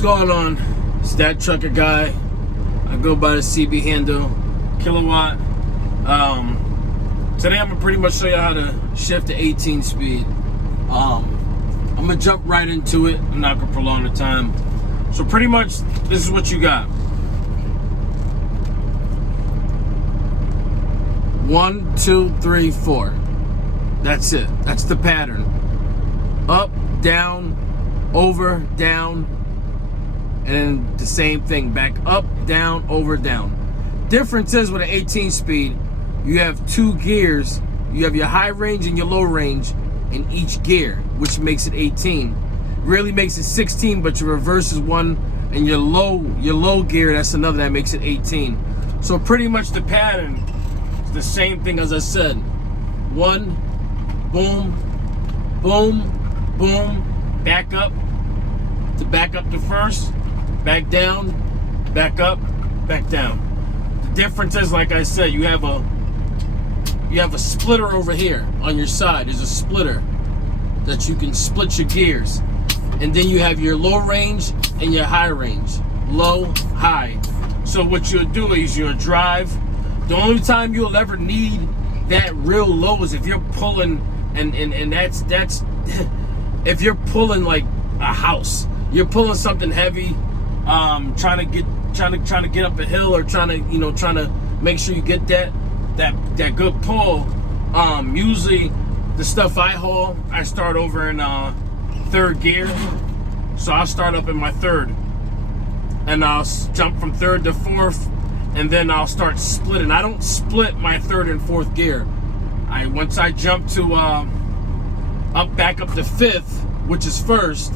What's going on? It's that trucker guy. I go by the CB handle, Kilowatt. Today I'm gonna pretty much show you how to shift to 18 speed. I'm gonna jump right into it. I'm not gonna prolong the time. So pretty much this is what you got. 1, 2, 3, 4. That's it. That's the pattern. Up, down, over, down, and the same thing. Back up, down, over, down. Difference is with an 18 speed, you have 2 gears. You have your high range and your low range in each gear, which makes it 18. Really makes it 16, but your reverse is 1, and your low gear, that's another, that makes it 18. So pretty much the pattern is the same thing as I said. 1, boom, boom, boom, back up to first, back down, back up, back down. The difference is, like I said, you have a splitter over here on your side. There's a splitter that you can split your gears. And then you have your low range and your high range. Low, high. So what you'll do is you'll drive. The only time you'll ever need that real low is if you're pulling, and that's if you're pulling like a house. You're pulling something heavy, trying to get up a hill, or trying to make sure you get that good pull. Usually the stuff I haul, I start over in 3rd gear. So I'll start up in my 3rd, and I'll jump from 3rd to 4th, and then I'll start splitting. I don't split my 3rd and 4th gear. Once I jump to back up to 5th, which is 1st,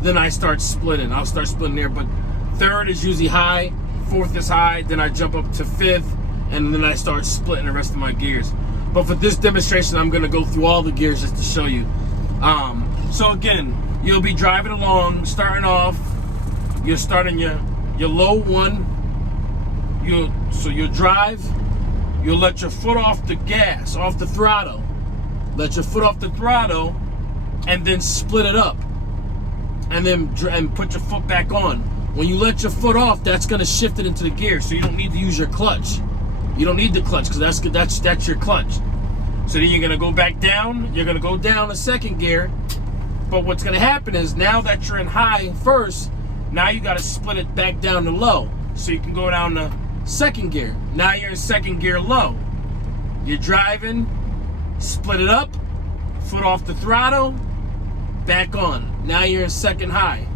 then I start splitting. I'll start splitting there, but 3rd is usually high, 4th is high, then I jump up to 5th, and then I start splitting the rest of my gears. But for this demonstration, I'm gonna go through all the gears just to show you. So again, you'll be driving along, starting off, you're starting your low 1, you'll drive, you'll let your foot off the gas, off the throttle, let your foot off the throttle, and then split it up. And then put your foot back on. When you let your foot off, that's gonna shift it into the gear, so you don't need to use your clutch. You don't need the clutch, because that's your clutch. So then you're gonna go back down. You're gonna go down a 2nd gear. But what's gonna happen is, now that you're in high first, now you gotta split it back down to low, so you can go down to 2nd gear. Now you're in 2nd gear low. You're driving, split it up, foot off the throttle, back on. Now you're in 2nd high.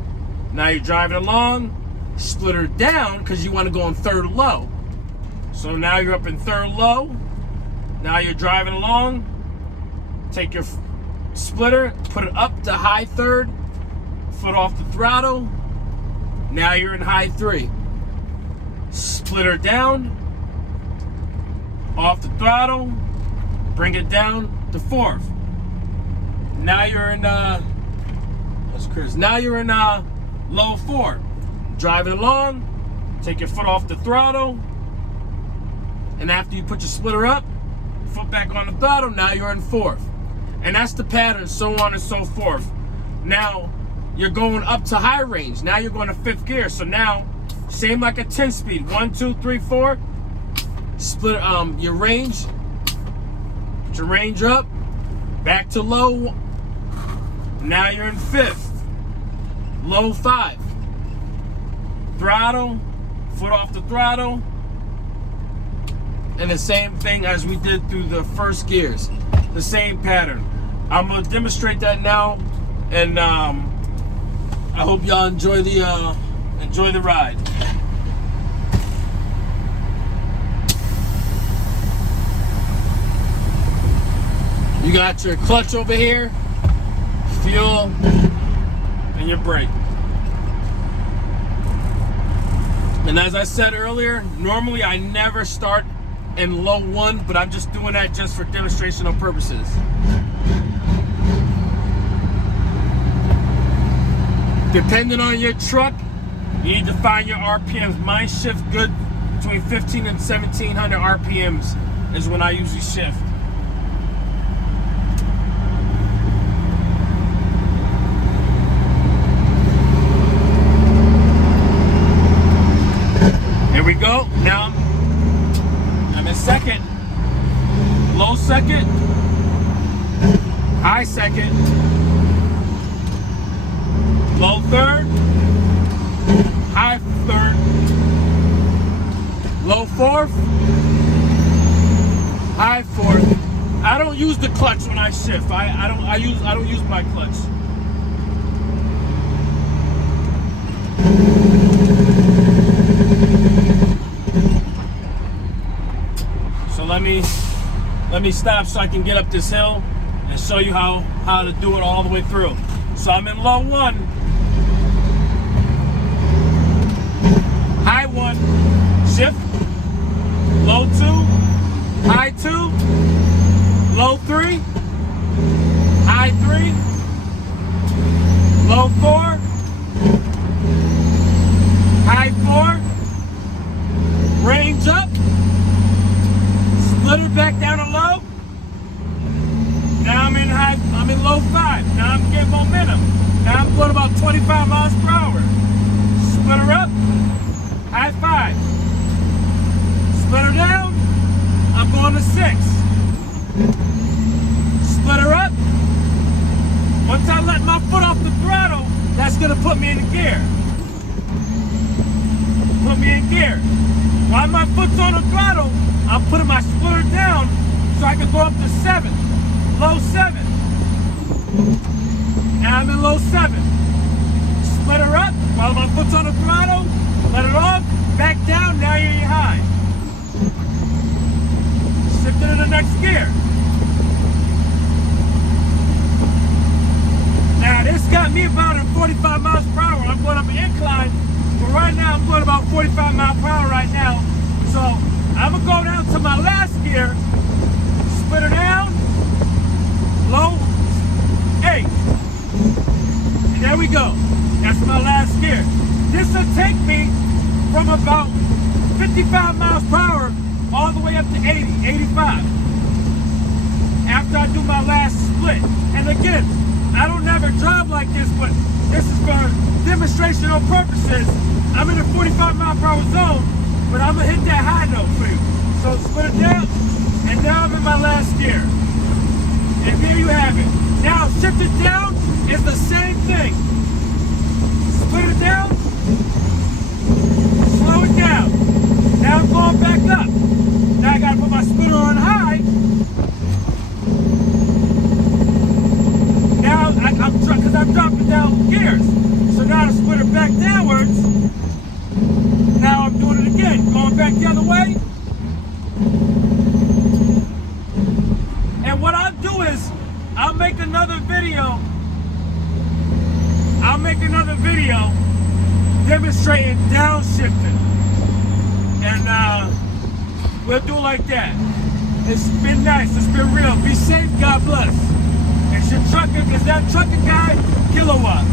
Now you're driving along, split her down because you want to go in 3rd low. So now you're up in 3rd low. Now you're driving along, take your splitter, put it up to high 3rd, foot off the throttle. Now you're in high 3. Split her down, off the throttle, bring it down to 4th. Now you're in Now you're in low 4. Driving along, take your foot off the throttle, and after you put your splitter up, foot back on the throttle, now you're in 4th. And that's the pattern, so on and so forth. Now you're going up to high range. Now you're going to 5th gear. So now, same like a 10 speed. 1, 2, 3, 4. Split your range. Put your range up, back to low. Now you're in 5th. Low 5. Throttle, foot off the throttle. And the same thing as we did through the 1st gears. The same pattern. I'm gonna demonstrate that now, and I hope y'all enjoy the ride. You got your clutch over here, fuel, and your brake. And as I said earlier, normally I never start in low 1, but I'm just doing that just for demonstrational purposes. Depending on your truck, you need to find your RPMs. Mine shift good between 15 and 1700 RPMs is when I usually shift. Here we go. Now I'm in second. Low second. High second. Low third. High third. Low fourth. High fourth. I don't use the clutch when I shift. I don't use my clutch. So let me stop so I can get up this hill and show you how to do it all the way through. So I'm in low one, high one, shift, low two, high two, low three, high three, low four, high four, range up, split it back down to low. Now I'm in low five. Now I'm getting momentum. Now I'm going about 25 miles per hour. Split her up, high five. Split her down, I'm going to six. Split her up. Once I let my foot off the throttle, that's gonna put me in gear. Put me in gear. While my foot's on the throttle, I'm putting my splitter down so I can go up to seven. Low seven. Now I'm in low seven. Split her up while my foot's on the throttle. Let it off. Back down. Now you're in high. Shift it to the next gear. Now this got me about at 45 miles per hour. I'm going up an incline, but right now I'm going about 45 miles per hour right now. So I'm gonna go down to my last gear, split her down, low, 8. And there we go. That's my last gear. This will take me from about 55 miles per hour all the way up to 80, 85. After I do my last split. And again, I don't never drive like this, but this is for demonstrational purposes. I'm in a 45 mile per hour zone, but I'm gonna hit that high note for you. So split it down, and now I'm in my last gear. And there you have it. Now shift it down is the same thing. Split it down, slow it down. Now I'm going back up. Now I gotta put my splitter on high. Now because I'm dropping down gears. So now to split it back downwards. Now I'm doing it again, going back the other way. And what I'll do is, I'll make another video demonstrating downshifting. And we'll do it like that. It's been nice, it's been real. Be safe, God bless. It's your trucker, is that trucker guy, Kilowatt.